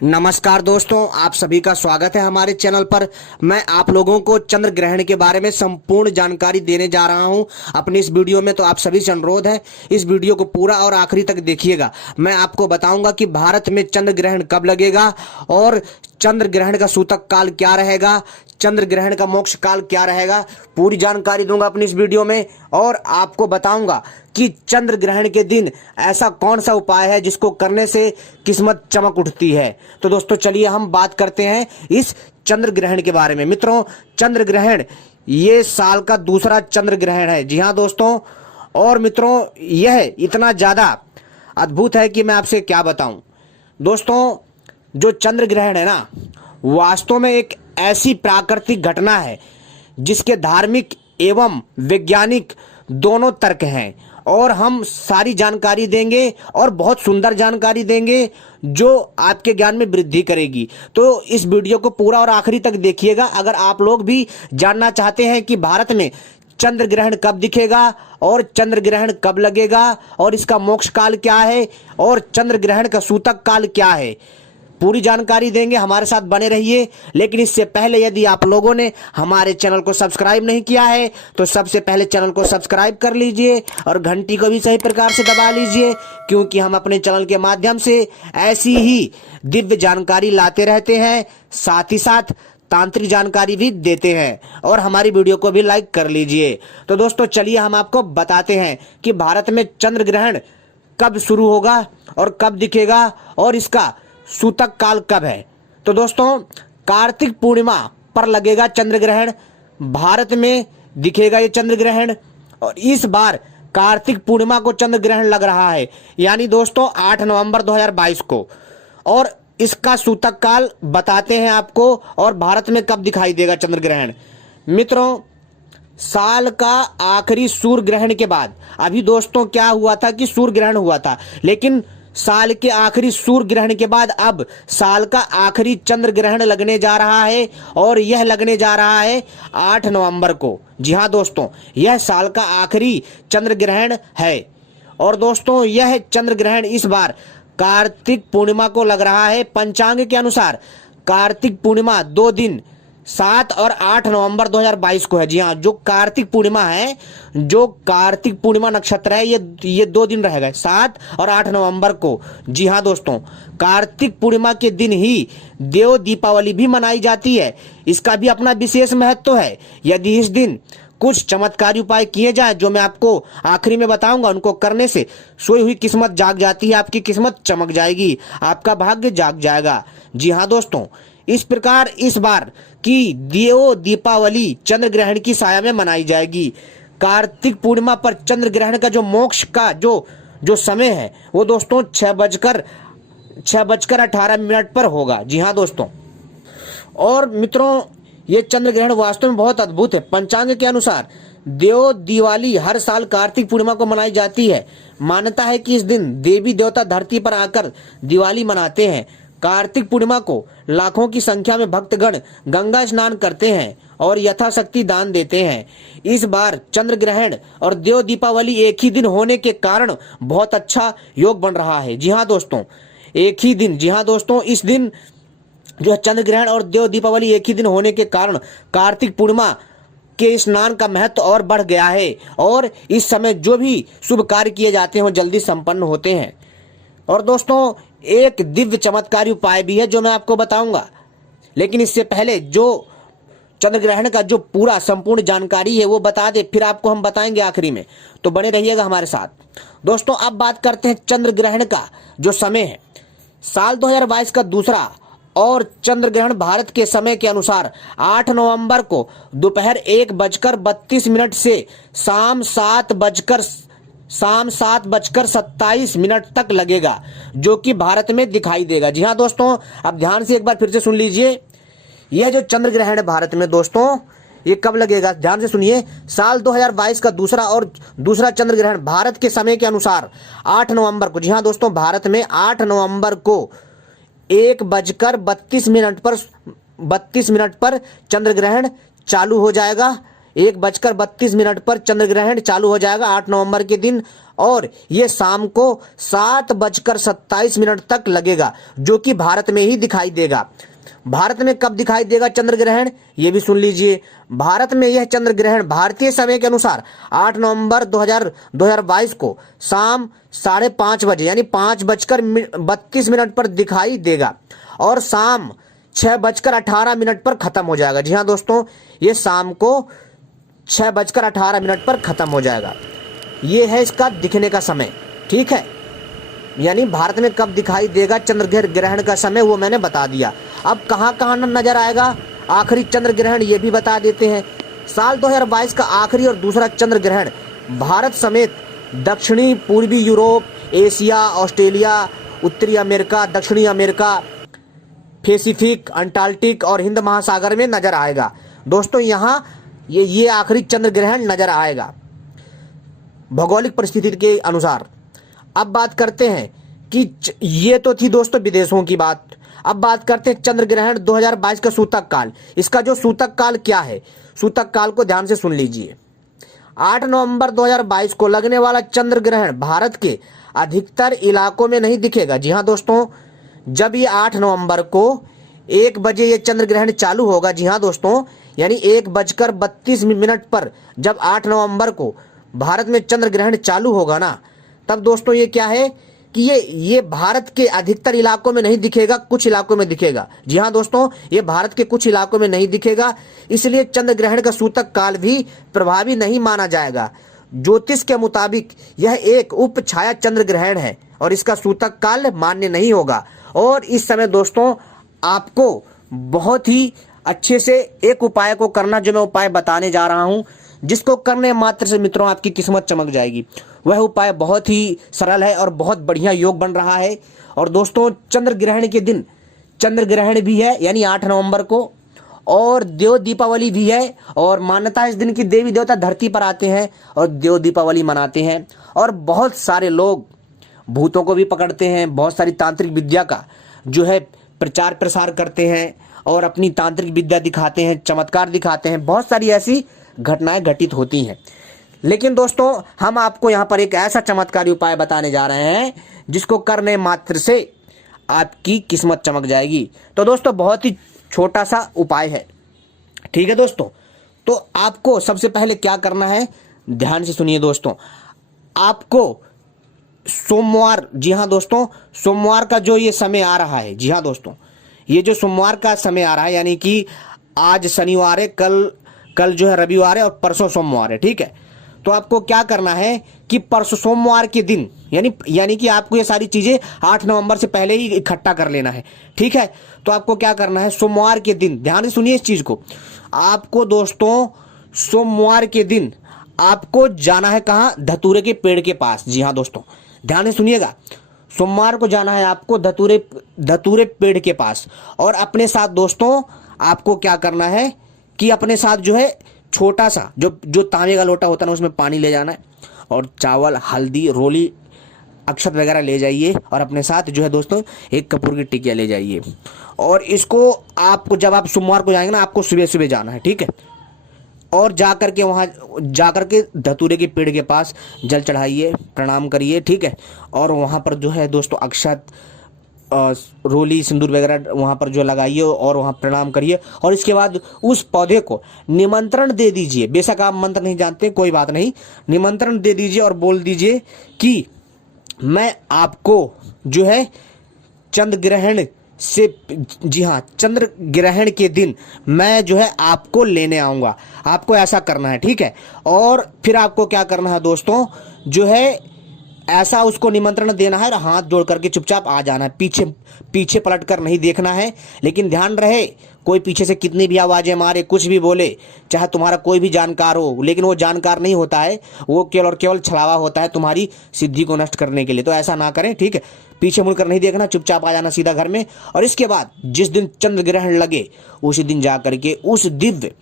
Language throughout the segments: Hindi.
नमस्कार दोस्तों, आप सभी का स्वागत है हमारे चैनल पर। मैं आप लोगों को चंद्र ग्रहण के बारे में संपूर्ण जानकारी देने जा रहा हूं अपनी इस वीडियो में। तो आप सभी से अनुरोध है, इस वीडियो को पूरा और आखिरी तक देखिएगा। मैं आपको बताऊंगा कि भारत में चंद्र ग्रहण कब लगेगा और चंद्र ग्रहण का सूतक काल क्या रहेगा, चंद्र ग्रहण का मोक्ष काल क्या रहेगा। पूरी जानकारी दूंगा अपनी इस वीडियो में और आपको बताऊंगा कि चंद्र ग्रहण के दिन ऐसा कौन सा उपाय है जिसको करने से किस्मत चमक उठती है। तो दोस्तों चलिए हम बात करते हैं इस चंद्र ग्रहण के बारे में। मित्रों, चंद्र ग्रहण ये साल का दूसरा चंद्र ग्रहण है। जी हाँ दोस्तों, और मित्रों यह इतना ज्यादा अद्भुत है कि मैं आपसे क्या बताऊं। दोस्तों, जो चंद्र ग्रहण है ना, वास्तव में एक ऐसी प्राकृतिक घटना है जिसके धार्मिक एवं वैज्ञानिक दोनों तर्क हैं और हम सारी जानकारी देंगे और बहुत सुंदर जानकारी देंगे जो आपके ज्ञान में वृद्धि करेगी। तो इस वीडियो को पूरा और आखिरी तक देखिएगा। अगर आप लोग भी जानना चाहते हैं कि भारत में चंद्र ग्रहण कब दिखेगा और चंद्र ग्रहण कब लगेगा और इसका मोक्ष काल क्या है और चंद्र ग्रहण का सूतक काल क्या है, पूरी जानकारी देंगे। हमारे साथ बने रहिए। लेकिन इससे पहले यदि आप लोगों ने हमारे चैनल को सब्सक्राइब नहीं किया है तो सबसे पहले चैनल को सब्सक्राइब कर लीजिए और घंटी को भी सही प्रकार से दबा लीजिए, क्योंकि हम अपने चैनल के माध्यम से ऐसी ही दिव्य जानकारी लाते रहते हैं, साथ ही साथ तांत्रिक जानकारी भी देते हैं। और हमारी वीडियो को भी लाइक कर लीजिए। तो दोस्तों चलिए हम आपको बताते हैं कि भारत में चंद्र ग्रहण कब शुरू होगा और कब दिखेगा और इसका सूतक काल कब है। तो दोस्तों, कार्तिक पूर्णिमा पर लगेगा चंद्र ग्रहण। भारत में दिखेगा ये चंद्र ग्रहण और इस बार कार्तिक पूर्णिमा को चंद्र ग्रहण लग रहा है, यानी दोस्तों 8 नवंबर 2022 को। और इसका सूतक काल बताते हैं आपको और भारत में कब दिखाई देगा चंद्र ग्रहण। मित्रों, साल का आखिरी सूर्य ग्रहण के बाद, अभी दोस्तों क्या हुआ था कि सूर्य ग्रहण हुआ था, लेकिन साल के आखिरी सूर्य ग्रहण के बाद अब साल का आखिरी चंद्र ग्रहण लगने जा रहा है और यह लगने जा रहा है 8 नवंबर को। जी हाँ दोस्तों, यह साल का आखिरी चंद्र ग्रहण है। और दोस्तों यह चंद्र ग्रहण इस बार कार्तिक पूर्णिमा को लग रहा है। पंचांग के अनुसार कार्तिक पूर्णिमा 2 दिन 7 और 8 नवंबर 2022 को है। जी हाँ, जो कार्तिक पूर्णिमा है, जो कार्तिक पूर्णिमा नक्षत्र है, ये 2 दिन रहेगा, 7 और 8 नवंबर को। जी हाँ दोस्तों, कार्तिक पूर्णिमा के दिन ही देव दीपावली भी मनाई जाती है। इसका भी अपना विशेष महत्व है। यदि इस दिन कुछ चमत्कारी उपाय किए जाए जो मैं आपको आखिरी में बताऊंगा, उनको करने से सोई हुई किस्मत जाग जाती है, आपकी किस्मत चमक जाएगी, आपका भाग्य जाग जाएगा। जी हाँ दोस्तों, इस प्रकार इस बार की देव दीपावली चंद्र ग्रहण की साया में मनाई जाएगी। कार्तिक पूर्णिमा पर चंद्र ग्रहण का जो मोक्ष का जो समय है वो दोस्तों 6:18 पर होगा। जी हाँ दोस्तों, और मित्रों ये चंद्र ग्रहण वास्तव में बहुत अद्भुत है। पंचांग के अनुसार देव दिवाली हर साल कार्तिक पूर्णिमा को मनाई जाती है। मान्यता है कि इस दिन देवी देवता धरती पर आकर दिवाली मनाते हैं। कार्तिक पूर्णिमा को लाखों की संख्या में भक्तगण गंगा स्नान करते हैं और यथाशक्ति दान देते हैं। इस बार चंद्र ग्रहण और देव दीपावली एक ही दिन होने के कारण बहुत अच्छा योग बन रहा है। जी हाँ दोस्तों, एक ही दिन। जी हाँ दोस्तों, इस दिन जो चंद्र ग्रहण और देव दीपावली एक ही दिन होने के कारण कार्तिक पूर्णिमा के स्नान का महत्व और बढ़ गया है और इस समय जो भी शुभ कार्य किए जाते हैं वो जल्दी संपन्न होते हैं। और दोस्तों एक दिव्य चमत्कारी उपाय भी है जो मैं आपको बताऊंगा, लेकिन इससे पहले जो चंद्र ग्रहण का जो पूरा संपूर्ण जानकारी है वो बता दे, फिर आपको हम बताएंगे आखिरी में। तो बने रहिएगा हमारे साथ। दोस्तों अब बात करते हैं चंद्र ग्रहण का जो समय है। साल 2022 का दूसरा और चंद्र ग्रहण भारत के समय के अनुसार 8 नवंबर को दोपहर 1:32 से शाम 7:27 तक लगेगा, जो कि भारत में दिखाई देगा। जी हाँ दोस्तों, अब ध्यान से एक बार फिर से सुन लीजिए। यह जो चंद्र ग्रहण है भारत में दोस्तों, ये कब लगेगा, ध्यान से सुनिए। साल 2022 का दूसरा चंद्र ग्रहण भारत के समय के अनुसार 8 नवंबर को। जी हाँ दोस्तों, भारत में 8 नवंबर को 1:32 पर चंद्र ग्रहण चालू हो जाएगा। 1:32 पर चंद्र ग्रहण चालू हो जाएगा 8 नवंबर के दिन, और ये शाम को 7:27 तक लगेगा, जो कि भारत में ही दिखाई देगा। भारत में कब दिखाई देगा चंद्र ग्रहण, ये भी सुन लीजिए। भारत में यह चंद्र ग्रहण भारतीय समय के अनुसार 8 नवंबर 2022 को शाम 5:30 बजे यानी 5:32 पर दिखाई देगा और शाम 6:18 पर खत्म हो जाएगा। जी हाँ दोस्तों, ये शाम को 6:18 पर खत्म हो जाएगा। ये है इसका दिखने का समय, ठीक है। यानी भारत में कब दिखाई देगा चंद्र ग्रहण का समय वो मैंने बता दिया। अब कहाँ कहाँ नजर आएगा आखिरी चंद्र ग्रहण ये भी बता देते हैं। साल 2022 का आखिरी और दूसरा चंद्र ग्रहण भारत समेत दक्षिणी पूर्वी यूरोप, एशिया, ऑस्ट्रेलिया, उत्तरी अमेरिका, दक्षिणी अमेरिका, पैसिफिक, अंटार्कटिक और हिंद महासागर में नजर आएगा। दोस्तों यहाँ ये आखिरी चंद्र ग्रहण नजर आएगा भौगोलिक परिस्थिति के अनुसार। अब बात करते हैं कि ये तो थी दोस्तों विदेशों की बात। अब बात करते हैं चंद्र ग्रहण 2022 का सूतक काल। इसका जो सूतक काल क्या है, सूतक काल को ध्यान से सुन लीजिए। 8 नवंबर 2022 को लगने वाला चंद्र ग्रहण भारत के अधिकतर इलाकों में नहीं दिखेगा। जी हाँ दोस्तों, जब ये 8 नवंबर को 1 बजे ये चंद्र ग्रहण चालू होगा, जी हाँ दोस्तों, यानी 1:32 पर जब 8 नवंबर को भारत में चंद्र ग्रहण चालू होगा ना, तब दोस्तों ये क्या है कि ये भारत के अधिकतर इलाकों में नहीं दिखेगा, कुछ इलाकों में दिखेगा। जी हाँ दोस्तों, ये भारत के कुछ इलाकों में नहीं दिखेगा, इसलिए चंद्र ग्रहण का सूतक काल भी प्रभावी नहीं माना जाएगा। ज्योतिष के मुताबिक यह एक उप छाया चंद्र ग्रहण है और इसका सूतक काल मान्य नहीं होगा। और इस समय दोस्तों आपको बहुत ही अच्छे से एक उपाय को करना, जो मैं उपाय बताने जा रहा हूं, जिसको करने मात्र से मित्रों आपकी किस्मत चमक जाएगी। वह उपाय बहुत ही सरल है और बहुत बढ़िया योग बन रहा है। और दोस्तों चंद्र ग्रहण के दिन चंद्र ग्रहण भी है यानी 8 नवंबर को, और देव दीपावली भी है। और मान्यता इस दिन की देवी देवता धरती पर आते हैं और देव दीपावली मनाते हैं। और बहुत सारे लोग भूतों को भी पकड़ते हैं, बहुत सारी तांत्रिक विद्या का जो है प्रचार प्रसार करते हैं और अपनी तांत्रिक विद्या दिखाते हैं, चमत्कार दिखाते हैं। बहुत सारी ऐसी घटनाएं घटित होती हैं। लेकिन दोस्तों हम आपको यहाँ पर एक ऐसा चमत्कारी उपाय बताने जा रहे हैं जिसको करने मात्र से आपकी किस्मत चमक जाएगी। तो दोस्तों बहुत ही छोटा सा उपाय है, ठीक है दोस्तों। तो आपको सबसे पहले क्या करना है, ध्यान से सुनिए दोस्तों। आपको सोमवार, जी हाँ दोस्तों, सोमवार का जो ये समय आ रहा है, जी हाँ दोस्तों, ये जो सोमवार का समय आ रहा है, यानी कि आज शनिवार है, कल जो है रविवार है और परसों सोमवार है, ठीक है। तो आपको क्या करना है कि परसों सोमवार के दिन यानी कि आपको ये सारी चीजें 8 नवंबर से पहले ही इकट्ठा कर लेना है, ठीक है। तो आपको क्या करना है, सोमवार के दिन, ध्यान से सुनिए इस चीज को, आपको दोस्तों सोमवार के दिन आपको जाना है कहाँ, धतूरे के पेड़ के पास। जी हाँ दोस्तों, ध्यान से सुनिएगा, सोमवार को जाना है आपको धतूरे पेड़ के पास। और अपने साथ दोस्तों आपको क्या करना है कि अपने साथ जो है छोटा सा जो तांबे का लोटा होता है ना, उसमें पानी ले जाना है और चावल, हल्दी, रोली, अक्षत वगैरह ले जाइए। और अपने साथ जो है दोस्तों एक कपूर की टिकिया ले जाइए। और इसको आपको जब आप सोमवार को जाएंगे ना, आपको सुबह सुबह जाना है, ठीक है। और जाकर के वहाँ जाकर के धतूरे के पेड़ के पास जल चढ़ाइए, प्रणाम करिए, ठीक है। और वहाँ पर जो है दोस्तों अक्षत, रोली, सिंदूर वगैरह वहाँ पर जो लगाइए और वहाँ प्रणाम करिए। और इसके बाद उस पौधे को निमंत्रण दे दीजिए। बेशक आप मंत्र नहीं जानते, कोई बात नहीं, निमंत्रण दे दीजिए और बोल दीजिए कि मैं आपको जो है चंद्र ग्रहण से, जी हाँ, चंद्र ग्रहण के दिन मैं जो है आपको लेने आऊँगा। आपको ऐसा करना है, ठीक है। और फिर आपको क्या करना है दोस्तों, जो है ऐसा उसको निमंत्रण देना है और हाथ जोड़ करके चुपचाप आ जाना है। पीछे पलट कर नहीं देखना है। लेकिन ध्यान रहे, कोई पीछे से कितनी भी आवाजें मारे, कुछ भी बोले, चाहे तुम्हारा कोई भी जानकार हो, लेकिन वो जानकार नहीं होता है, वो केवल और केवल छलावा होता है तुम्हारी सिद्धि को नष्ट करने के लिए। तो ऐसा ना करें, ठीक है। पीछे मुड़कर नहीं देखना, चुपचाप आ जाना सीधा घर में। और इसके बाद जिस दिन चंद्र ग्रहण लगे उसी दिन जा करके उस दिव्य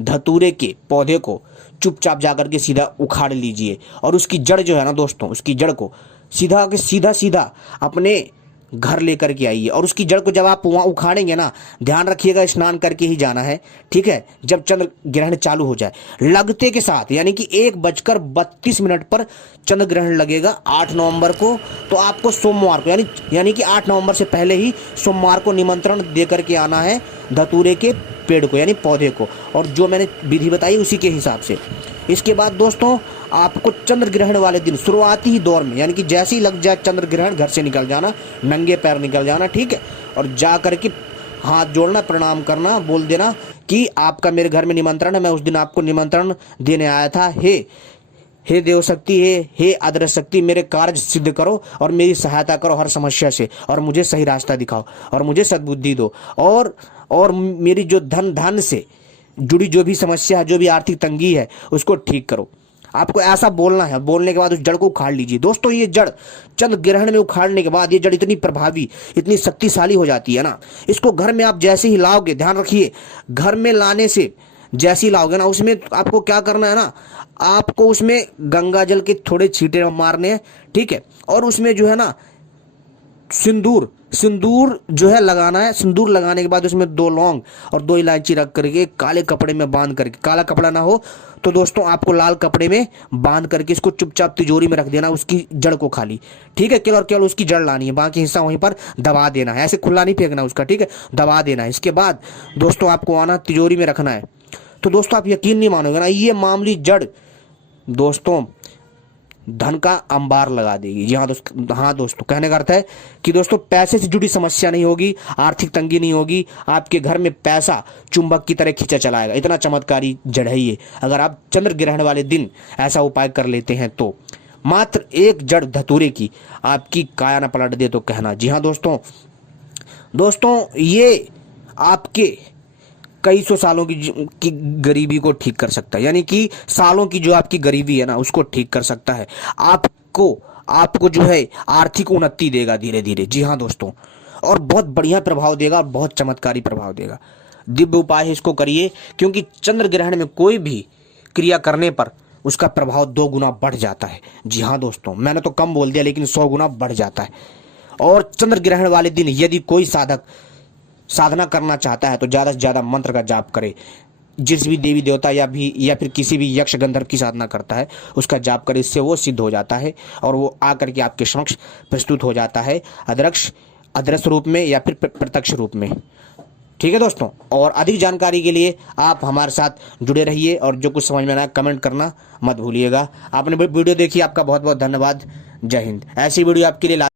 धतूरे के पौधे को चुपचाप जाकर के सीधा उखाड़ लीजिए। और उसकी जड़ जो है ना दोस्तों, उसकी जड़ को सीधा अपने घर लेकर के आइए। और उसकी जड़ को जब आप वहाँ उखाड़ेंगे ना, ध्यान रखिएगा स्नान करके ही जाना है, ठीक है, जब चंद्र ग्रहण चालू हो जाए। लगते के साथ यानी कि 1:32 पर चंद्र ग्रहण लगेगा 8 नवंबर को। तो आपको सोमवार को यानी कि 8 नवंबर से पहले ही सोमवार को निमंत्रण दे करके आना है धतूरे के पेड़ को यानी पौधे को, और जो मैंने विधि बताई उसी के हिसाब से। इसके बाद दोस्तों आपको चंद्र ग्रहण वाले दिन शुरुआती ही दौर में यानी कि जैसे ही लग जाए चंद्र ग्रहण, घर से निकल जाना, नंगे पैर निकल जाना, ठीक है, और जा करके हाथ जोड़ना, प्रणाम करना, बोल देना कि आपका मेरे घर में निमंत्रण है, मैं उस दिन आपको निमंत्रण देने आया था। हे देव शक्ति, हे अदृश्य शक्ति, मेरे कार्य सिद्ध करो और मेरी सहायता करो हर समस्या से, और मुझे सही रास्ता दिखाओ और मुझे सद्बुद्धि दो, और मेरी जो धन से जुड़ी जो भी समस्या है, जो भी आर्थिक तंगी है, उसको ठीक करो। आपको ऐसा बोलना है। बोलने के बाद उस जड़ को उखाड़ लीजिए। दोस्तों ये जड़ चंद्र ग्रहण में उखाड़ने के बाद ये जड़ इतनी प्रभावी, इतनी शक्तिशाली हो जाती है ना, इसको घर में आप जैसे ही लाओगे, ध्यान रखिए, घर में लाने से जैसे ही लाओगे ना, उसमें आपको क्या करना है ना, आपको उसमें गंगा जल के थोड़े छींटे मारने हैं, ठीक है, और उसमें जो है ना सिंदूर जो है लगाना है। सिंदूर लगाने के बाद उसमें 2 लौंग और 2 इलायची रख करके काले कपड़े में बांध करके, काला कपड़ा ना हो तो दोस्तों आपको लाल कपड़े में बांध करके इसको चुपचाप तिजोरी में रख देना, उसकी जड़ को खाली, ठीक है, केवल उसकी जड़ लानी है, बाकी हिस्सा वहीं पर दबा देना है, ऐसे खुला नहीं फेंकना उसका, ठीक है, दबा देना है। इसके बाद दोस्तों आपको आना, तिजोरी में रखना है। तो दोस्तों आप यकीन नहीं मानोगे ना, ये मामूली जड़ दोस्तों धन का अंबार लगा देगी। जी हाँ दोस्तों, कहने का अर्थ है कि दोस्तों पैसे से जुड़ी समस्या नहीं होगी, आर्थिक तंगी नहीं होगी, आपके घर में पैसा चुंबक की तरह खींचा चलाएगा। इतना चमत्कारी जड़ है ये। अगर आप चंद्र ग्रहण वाले दिन ऐसा उपाय कर लेते हैं तो मात्र 1 जड़ धतूरे की आपकी काया न पलट दे तो कहना। जी हाँ दोस्तों ये आपके कई सौ सालों की गरीबी को ठीक कर सकता है, यानी कि सालों की जो आपकी गरीबी है ना, उसको ठीक कर सकता है। आपको जो है आर्थिक उन्नति देगा धीरे धीरे। जी हाँ दोस्तों, और बहुत बढ़िया प्रभाव देगा और बहुत चमत्कारी प्रभाव देगा। दिव्य उपाय है, इसको करिए, क्योंकि चंद्र ग्रहण में कोई भी क्रिया करने पर उसका प्रभाव 2 गुना बढ़ जाता है। जी हाँ दोस्तों, मैंने तो कम बोल दिया लेकिन 100 गुना बढ़ जाता है। और चंद्र ग्रहण वाले दिन यदि कोई साधक साधना करना चाहता है तो ज्यादा से ज्यादा मंत्र का जाप करे। जिस भी देवी देवता या फिर किसी भी यक्ष गंधर्व की साधना करता है उसका जाप करे, इससे वो सिद्ध हो जाता है और वो आकर के आपके समक्ष प्रस्तुत हो जाता है अदृश्य रूप में या फिर प्रत्यक्ष रूप में। ठीक है दोस्तों, और अधिक जानकारी के लिए आप हमारे साथ जुड़े रहिए और जो कुछ समझ में आया कमेंट करना मत भूलिएगा। आपने वीडियो देखी, आपका बहुत बहुत धन्यवाद। जय हिंद। ऐसी वीडियो आपके लिए